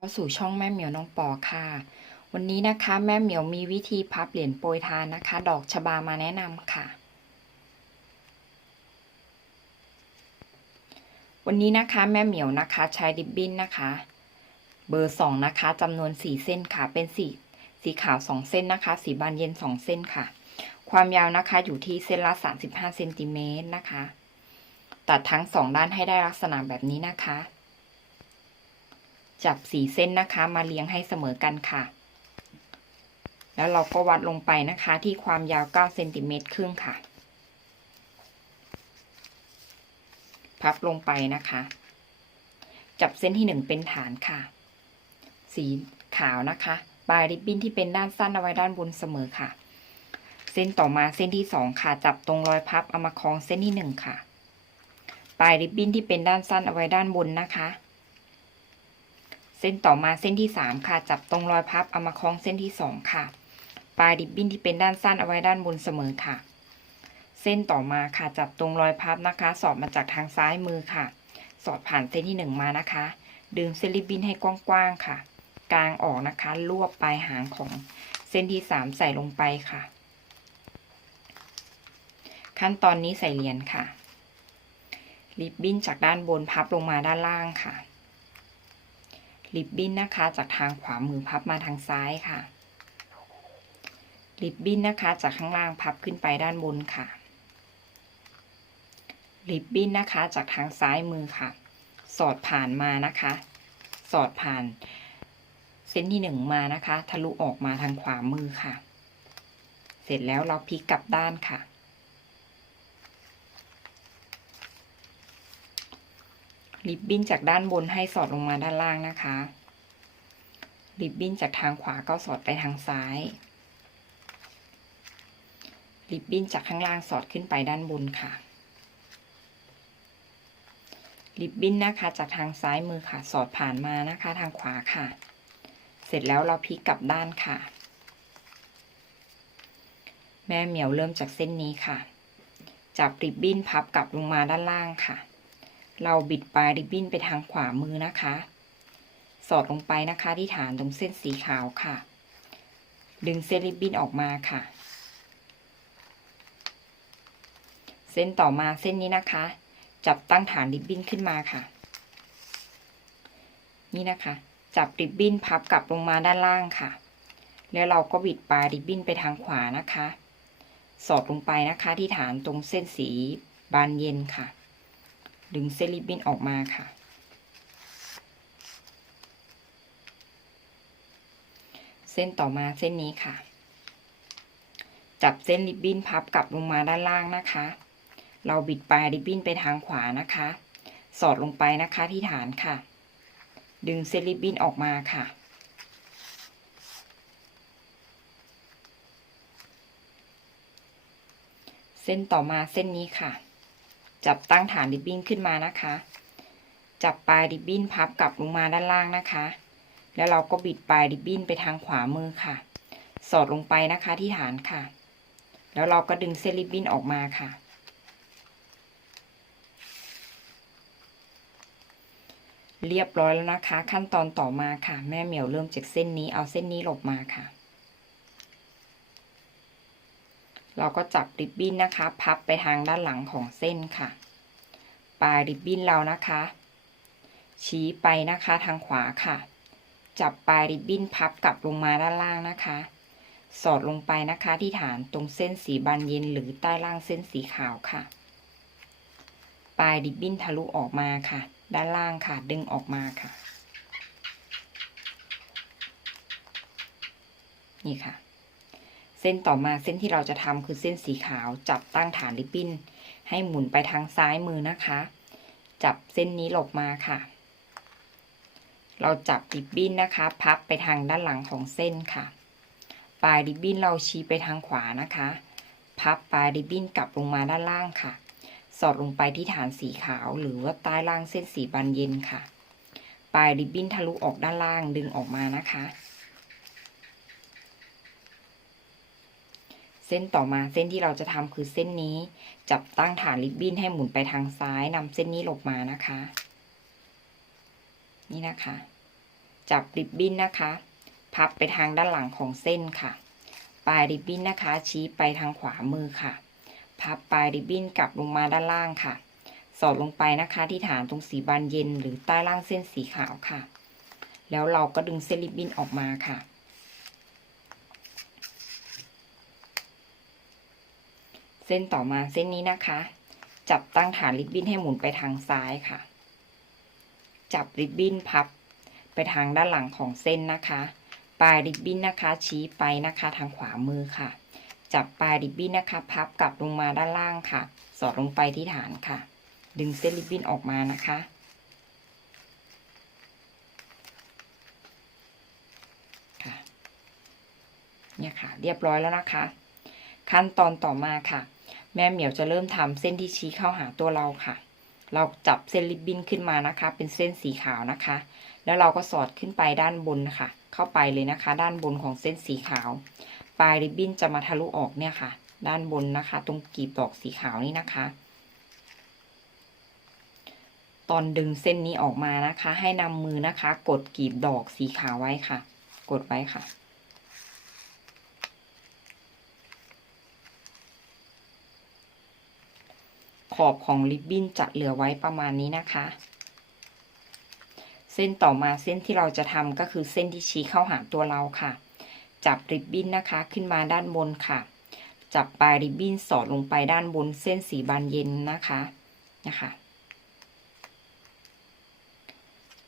เข้าสู่ช่องแม่เหมียวน้องปอค่ะ วันนี้นะคะแม่เหมียวมีวิธีพับเหรียญโปรยทานนะคะ ดอกชบามาแนะนำค่ะ วันนี้นะคะแม่เหมียวนะคะใช้ริบบิ้นนะคะ เบอร์สองนะคะจำนวนสี่เส้นค่ะ เป็นสีสีขาวสองเส้นนะคะ สีบานเย็นสองเส้นค่ะ ความยาวนะคะอยู่ที่เส้นละ35เซนติเมตรนะคะ ตัดทั้งสองด้านให้ได้ลักษณะแบบนี้นะคะ จับสีเส้นนะคะ มาเลี้ยงให้เสมอกันค่ะ แล้วเราก็วัดลงไปนะคะที่ความยาว9เซนติเมตรครึ่งค่ะ พับลงไปนะคะ จับเส้นที่หนึ่งเป็นฐานค่ะ สีขาวนะคะปลายริบบิ้นที่เป็นด้านสั้นเอาไว้ด้านบนเสมอค่ะ เส้นต่อมาเส้นที่สองค่ะ จับตรงรอยพับเอามาคล้องเส้นที่หนึ่งค่ะ ปลายริบบิ้นที่เป็นด้านสั้นเอาไว้ด้านบนนะคะ เส้นต่อมาเส้นที่สามค่ะ จับตรงรอยพับเอามาคล้องเส้นที่สองค่ะ ปลายริบบิ้นที่เป็นด้านสั้นเอาไว้ด้านบนเสมอค่ะ เส้นต่อมาค่ะ จับตรงรอยพับนะคะ สอดมาจากทางซ้ายมือค่ะ สอดผ่านเส้นที่หนึ่งมานะคะ ดึงเส้นริบบิ้นให้กว้างๆค่ะ กลางออกนะคะ รวบปลายหางของเส้นที่สามใส่ลงไปค่ะ ขั้นตอนนี้ใส่เหรียญค่ะ ริบบิ้นจากด้านบนพับลงมาด้านล่างค่ะ ริบบิ้นนะคะ จากทางขวามือพับมาทางซ้ายค่ะ ริบบิ้นนะคะ จากข้างล่างพับขึ้นไปด้านบนค่ะ ริบบิ้นนะคะ จากทางซ้ายมือค่ะ สอดผ่านมานะคะ สอดผ่านเส้นที่หนึ่งมานะคะ ทะลุออกมาทางขวามือค่ะ เสร็จแล้วเราพลิกกลับด้านค่ะ ริบบิ้นจากด้านบนให้สอดลงมาด้านล่างนะคะ ริบบิ้นจากทางขวาก็สอดไปทางซ้าย ริบบิ้นจากข้างล่างสอดขึ้นไปด้านบนค่ะ ริบบิ้นนะคะจากทางซ้ายมือค่ะสอดผ่านมานะคะทางขวาค่ะ เสร็จแล้วเราพลิกกลับด้านค่ะ แม่เหมียวเริ่มจากเส้นนี้ค่ะ จับริบบิ้นพับกลับลงมาด้านล่างค่ะ เราบิดปลายริบบิ้นไปทางขวามือนะคะ สอดลงไปนะคะที่ฐานตรงเส้นสีขาวค่ะ ดึงเส้นริบบิ้นออกมาค่ะ เส้นต่อมาเส้นนี้นะคะ จับตั้งฐานริบบิ้นขึ้นมาค่ะ นี่นะคะ จับริบบิ้นพับกลับลงมาด้านล่างค่ะ แล้วเราก็บิดปลายริบบิ้นไปทางขวานะคะ สอดลงไปนะคะที่ฐานตรงเส้นสีบานเย็นค่ะ ดึงเส้นริบบิ้นออกมาค่ะ เส้นต่อมาเส้นนี้ค่ะ จับเส้นริบบิ้นพับกลับลงมาด้านล่างนะคะ เราบิดปลายริบบิ้นไปทางขวานะคะ สอดลงไปนะคะที่ฐานค่ะ ดึงเส้นริบบิ้นออกมาค่ะเส้นต่อมาเส้นนี้ค่ะ จับตั้งฐานริบบิ้นขึ้นมานะคะ จับปลายริบบิ้นพับกลับลงมาด้านล่างนะคะ แล้วเราก็บิดปลายริบบิ้นไปทางขวามือค่ะ สอดลงไปนะคะที่ฐานค่ะ แล้วเราก็ดึงเส้นริบบิ้นออกมาค่ะ เรียบร้อยแล้วนะคะ ขั้นตอนต่อมาค่ะ แม่เหมียวเริ่มจากเส้นนี้เอาเส้นนี้หลบมาค่ะ เราก็จับริบบิ้นนะคะ พับไปทางด้านหลังของเส้นค่ะ ปลายริบบิ้นเรานะคะ ชี้ไปนะคะทางขวาค่ะ จับปลายริบบิ้นพับกลับลงมาด้านล่างนะคะ สอดลงไปนะคะที่ฐานตรงเส้นสีบานเย็นหรือใต้ล่างเส้นสีขาวค่ะ ปลายริบบิ้นทะลุออกมาค่ะ ด้านล่างค่ะ ดึงออกมาค่ะ นี่ค่ะ เส้นต่อมาเส้นที่เราจะทำคือเส้นสีขาวจับตั้งฐานริบบิ้น ให้หมุนไปทางซ้ายมือนะคะ จับเส้นนี้หลบมาค่ะ เราจับริบบิ้นนะคะ พับไปทางด้านหลังของเส้นค่ะ ปลายริบบิ้นเราชี้ไปทางขวานะคะ พับปลายริบบิ้นกลับลงมาด้านล่างค่ะ สอดลงไปที่ฐานสีขาวหรือว่าใต้ล่างเส้นสีบานเย็นค่ะ ปลายริบบิ้นทะลุออกด้านล่างดึงออกมานะคะ เส้นต่อมาเส้นที่เราจะทำคือเส้นนี้ จับตั้งฐานริบบิ้นให้หมุนไปทางซ้ายนำเส้นนี้หลบมานะคะ นี่นะคะ จับริบบิ้นนะคะ พับไปทางด้านหลังของเส้นค่ะ ปลายริบบิ้นนะคะ ชี้ไปทางขวามือค่ะ พับปลายริบบิ้นกลับลงมาด้านล่างค่ะ สอดลงไปนะคะ ที่ฐานตรงสีบานเย็นหรือใต้ล่างเส้นสีขาวค่ะ แล้วเราก็ดึงเส้นริบบิ้นออกมาค่ะ เส้นต่อมาเส้นนี้นะคะ จับตั้งฐานริบบิ้นให้หมุนไปทางซ้ายค่ะ จับริบบิ้นพับไปทางด้านหลังของเส้นนะคะ ปลายริบบิ้นนะคะ ชี้ไปนะคะทางขวามือค่ะ จับปลายริบบิ้นนะคะ พับกลับลงมาด้านล่างค่ะ สอดลงไปที่ฐานค่ะ ดึงเส้นริบบิ้นออกมานะคะค่ะเนี่ยค่ะ เรียบร้อยแล้วนะคะ ขั้นตอนต่อมาค่ะ แม่เหมียวจะเริ่มทำเส้นที่ชี้เข้าหาตัวเราค่ะ เราจับเส้นริบบิ้นขึ้นมานะคะ เป็นเส้นสีขาวนะคะ แล้วเราก็สอดขึ้นไปด้านบนค่ะเข้าไปเลยนะคะ ด้านบนของเส้นสีขาว ปลายริบบิ้นจะมาทะลุออกเนี่ยค่ะ ด้านบนนะคะ ตรงกีบดอกสีขาวนี่นะคะ ตอนดึงเส้นนี้ออกมานะคะ ให้นำมือนะคะ กดกีบดอกสีขาวไว้ค่ะ กดไว้ค่ะ ขอบของริบบิ้นจะเหลือไว้ประมาณนี้นะคะ เส้นต่อมาเส้นที่เราจะทำก็คือเส้นที่ชี้เข้าหาตัวเราค่ะ จับริบบิ้นนะคะขึ้นมาด้านบนค่ะ จับปลายริบบิ้นสอดลงไปด้านบนเส้นสีบานเย็นนะคะนะคะ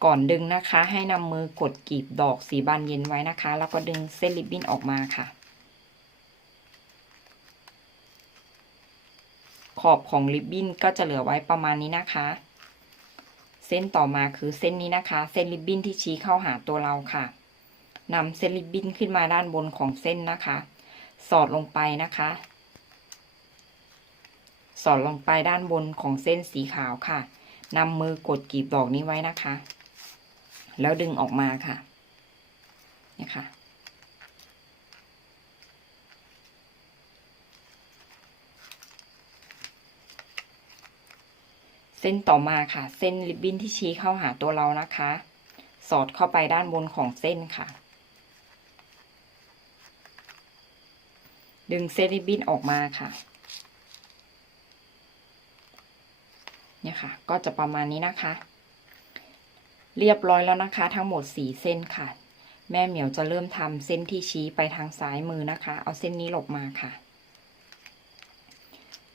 ก่อนดึงนะคะให้นำมือกดกีบดอกสีบานเย็นไว้นะคะ แล้วก็ดึงเส้นริบบิ้นออกมาค่ะ ขอบของริบบิ้นก็จะเหลือไว้ประมาณนี้นะคะ เส้นต่อมาคือเส้นนี้นะคะ เส้นริบบิ้นที่ชี้เข้าหาตัวเราค่ะนำเส้นริบบิ้นขึ้นมาด้านบนของเส้นนะคะ สอดลงไปนะคะ สอดลงไปด้านบนของเส้นสีขาวค่ะนำมือกดกีบดอกนี้ไว้นะคะ แล้วดึงออกมาค่ะนี่ค่ะ เส้นต่อมาค่ะ เส้นริบบิ้นที่ชี้เข้าหาตัวเรานะคะ สอดเข้าไปด้านบนของเส้นค่ะ ดึงเส้นริบบิ้นออกมาค่ะ เนี่ยค่ะ ก็จะประมาณนี้นะคะ เรียบร้อยแล้วนะคะ ทั้งหมดสี่เส้นค่ะ แม่เหมียวจะเริ่มทำเส้นที่ชี้ไปทางซ้ายมือนะคะ เอาเส้นนี้หลบมาค่ะ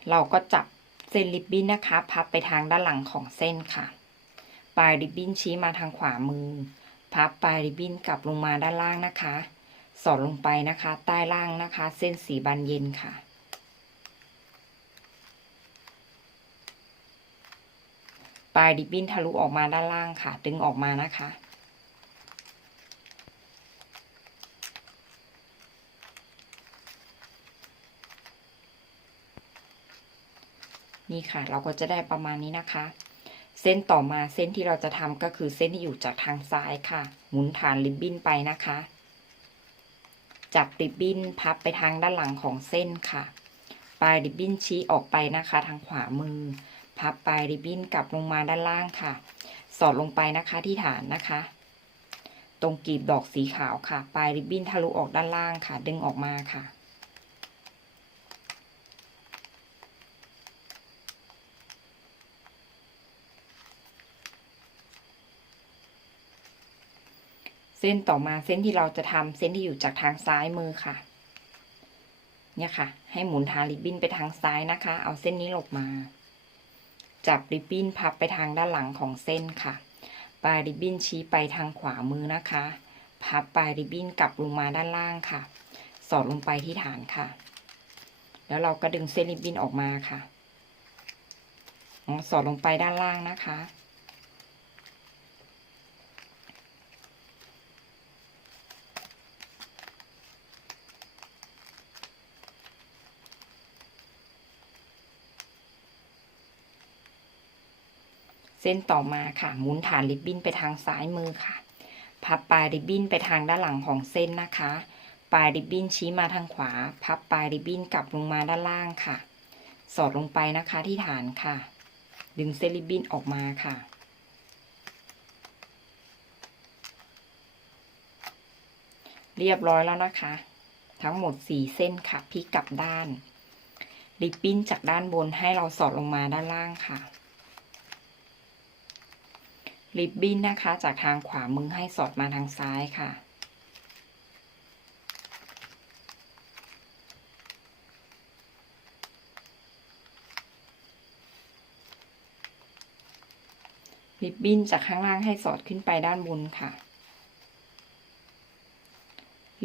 เราก็จับ เส้นริบบิ้นนะคะ พับไปทางด้านหลังของเส้นค่ะ ปลายริบบิ้นชี้มาทางขวามือ พับปลายริบบิ้นกลับลงมาด้านล่างนะคะ สอดลงไปนะคะ ใต้ล่างนะคะ เส้นสีบานเย็นค่ะ ปลายริบบิ้นทะลุออกมาด้านล่างค่ะ ดึงออกมานะคะ นี่ค่ะ เราก็จะได้ประมาณนี้นะคะ เส้นต่อมาเส้นที่เราจะทำก็คือเส้นที่อยู่จากทางซ้ายค่ะ หมุนฐานริบบิ้นไปนะคะ จับริบบิ้นพับไปทางด้านหลังของเส้นค่ะ ปลายริบบิ้นชี้ออกไปนะคะ ทางขวามือ พับปลายริบบิ้นกลับลงมาด้านล่างค่ะ สอดลงไปนะคะที่ฐานนะคะ ตรงกีบดอกสีขาวค่ะ ปลายริบบิ้นทะลุออกด้านล่างค่ะ ดึงออกมาค่ะ เส้นต่อมาเส้นที่เราจะทำเส้นที่อยู่จากทางซ้ายมือค่ะ เนี่ยค่ะ ให้หมุนทางริบบิ้นไปทางซ้ายนะคะ เอาเส้นนี้หลบมา จับริบบิ้นพับไปทางด้านหลังของเส้นค่ะ ปลายริบบิ้นชี้ไปทางขวามือนะคะ พับปลายริบบิ้นกลับลงมาด้านล่างค่ะ สอดลงไปที่ฐานค่ะ แล้วเราก็ดึงเส้นริบบิ้นออกมาค่ะ สอดลงไปด้านล่างนะคะ ส้นต่อมาค่ะ หมุนฐานริบบิ้นไปทางซ้ายมือค่ะ พับปลายริบบิ้นไปทางด้านหลังของเส้นนะคะ ปลายริบบิ้นชี้มาทางขวา พับปลายริบบิ้นกลับลงมาด้านล่างค่ะ สอดลงไปนะคะที่ฐานค่ะ ดึงเส้นริบบิ้นออกมาค่ะเรียบร้อยแล้วนะคะ ทั้งหมดสี่เส้นค่ะพลิกกลับด้าน ริบบิ้นจากด้านบนให้เราสอดลงมาด้านล่างค่ะ ริบบิ้นนะคะ จากทางขวามือให้สอดมาทางซ้ายค่ะ ริบบิ้นจากข้างล่างให้สอดขึ้นไปด้านบนค่ะ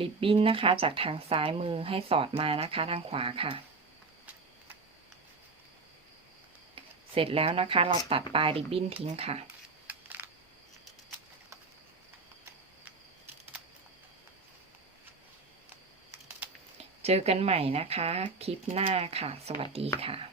ริบบิ้นนะคะ จากทางซ้ายมือให้สอดมานะคะทางขวาค่ะเสร็จแล้วนะคะเราตัดปลายริบบิ้นทิ้งค่ะ เจอกันใหม่นะคะ คลิปหน้าค่ะ สวัสดีค่ะ